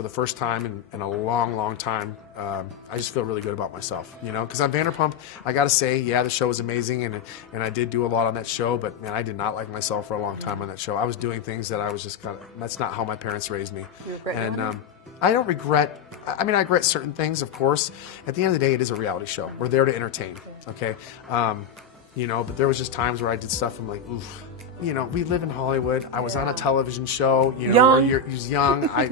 for the first time in a long, long time, I just feel really good about myself, you know, because on Vanderpump, I got to say, yeah, the show was amazing, and I did do a lot on that show, but man, I did not like myself for a long time on that show. I was doing things that I was just kind of, that's not how my parents raised me. You regret and I don't regret, I mean, I regret certain things, of course. At the end of the day, it is a reality show. We're there to entertain, okay? You know, but there was just times where I did stuff, I'm like, oof. You know, we live in Hollywood. I was on a television show, you know, where you're young. I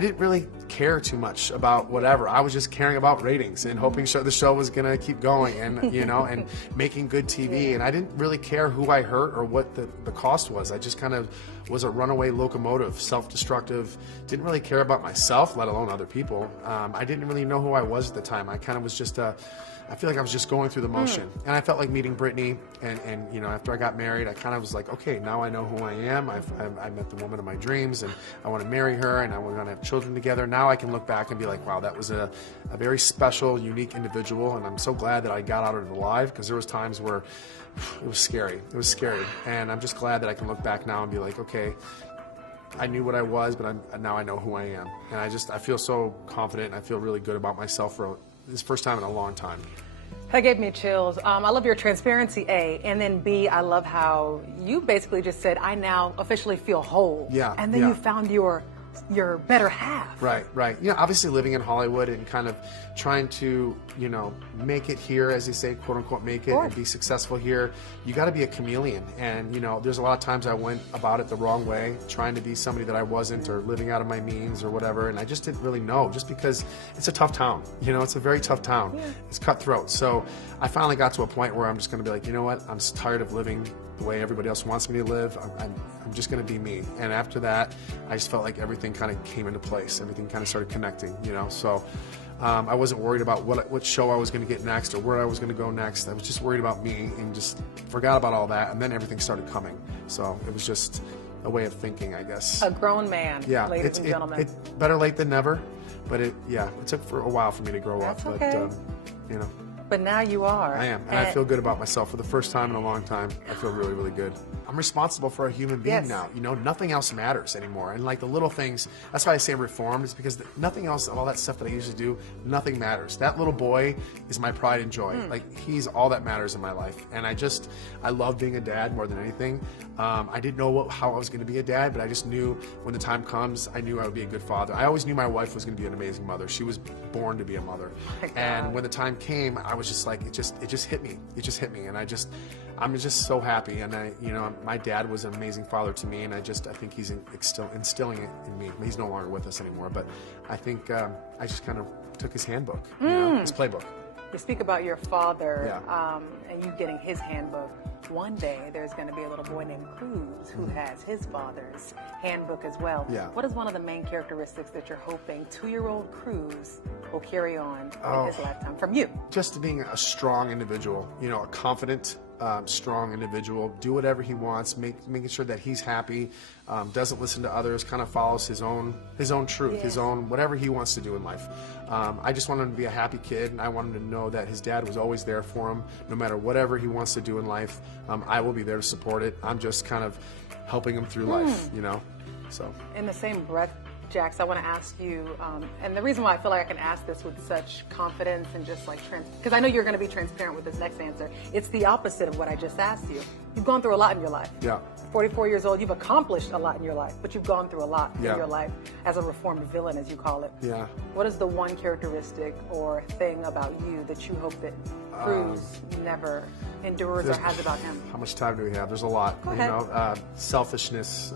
didn't really care too much about whatever. I was just caring about ratings and hoping the show was going to keep going and, you know, and making good TV. And I didn't really care who I hurt or what the cost was. I just kind of was a runaway locomotive, self-destructive, didn't really care about myself, let alone other people. I didn't really know who I was at the time. I kind of was just I feel like I was just going through the motion. And I felt like meeting Brittany, and you know, after I got married, I kind of was like, okay, now I know who I am. I met the woman of my dreams, and I want to marry her, and we're going to have children together. Now I can look back and be like, wow, that was a very special, unique individual, and I'm so glad that I got out of it alive, because there was times where it was scary. It was scary, and I'm just glad that I can look back now and be like, okay, I knew what I was, but now I know who I am. And I feel so confident, and I feel really good about myself for this first time in a long time. That gave me chills. I love your transparency, A, and then B, I love how you basically just said, I now officially feel whole. Yeah. And then you found your better half. Right, right. You know, obviously living in Hollywood and kind of trying to, you know, make it here, as they say, quote unquote, make it and be successful here, you got to be a chameleon. And, you know, there's a lot of times I went about it the wrong way, trying to be somebody that I wasn't, or living out of my means or whatever. And I just didn't really know, just because it's a tough town. You know, it's a very tough town. Yeah. It's cutthroat. So I finally got to a point where I'm just going to be like, you know what, I'm just tired of living the way everybody else wants me to live. I'm just going to be me. And after that, I just felt like everything kind of came into place. Everything kind of started connecting, you know. So I wasn't worried about what show I was going to get next or where I was going to go next. I was just worried about me and just forgot about all that. And then everything started coming. So it was just a way of thinking, I guess. A grown man, ladies and gentlemen. Better late than never. But it took for a while for me to grow up. Okay. But, you know. But now you are. I am, and I feel good about myself for the first time in a long time. I feel really, really good. I'm responsible for a human being now. You know, nothing else matters anymore. And like the little things, that's why I say I'm reformed, is because nothing else, all that stuff that I used to do, nothing matters. That little boy is my pride and joy. Like, he's all that matters in my life. And I love being a dad more than anything. I didn't know how I was going to be a dad, but I just knew when the time comes, I knew I would be a good father. I always knew my wife was going to be an amazing mother. She was born to be a mother. And when the time came, I was just like, it just hit me. It just hit me, and I'm just so happy. And you know, my dad was an amazing father to me, and I think he's instilling it in me. He's no longer with us anymore, but I think I just kind of took his handbook, you know, his playbook. You speak about your father and you getting his handbook. One day there's going to be a little boy named Cruz who has his father's handbook as well. Yeah. What is one of the main characteristics that you're hoping 2-year-old Cruz will carry on in his lifetime from you? Just being a strong individual, you know, a confident, strong individual, do whatever he wants, making sure that he's happy, doesn't listen to others, kind of follows his own truth, his own, whatever he wants to do in life. I just want him to be a happy kid, and I want him to know that his dad was always there for him, no matter whatever he wants to do in life. I will be there to support it. I'm just kind of helping him through life, you know. So in the same breath, Jax, I want to ask you, and the reason why I feel like I can ask this with such confidence and just like, because I know you're going to be transparent with this next answer. It's the opposite of what I just asked you. You've gone through a lot in your life. Yeah. 44 years old, you've accomplished a lot in your life, but you've gone through a lot in your life as a reformed villain, as you call it. Yeah. What is the one characteristic or thing about you that you hope that Cruz never endures or has about him? How much time do we have? There's a lot. Go ahead. You know, selfishness.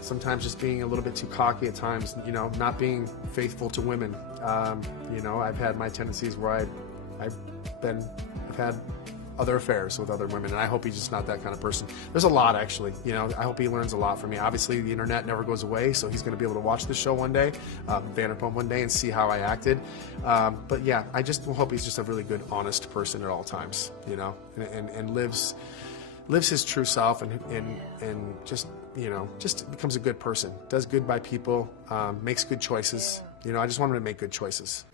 Sometimes just being a little bit too cocky at times, you know, not being faithful to women. You know, I've had my tendencies where I've had other affairs with other women, and I hope he's just not that kind of person. There's a lot, actually. You know, I hope he learns a lot from me. Obviously, the internet never goes away, so he's going to be able to watch this show one day, Vanderpump one day, and see how I acted. But yeah, I just hope he's just a really good, honest person at all times, you know, and lives his true self and just, you know, just becomes a good person, does good by people, makes good choices. You know, I just want him to make good choices.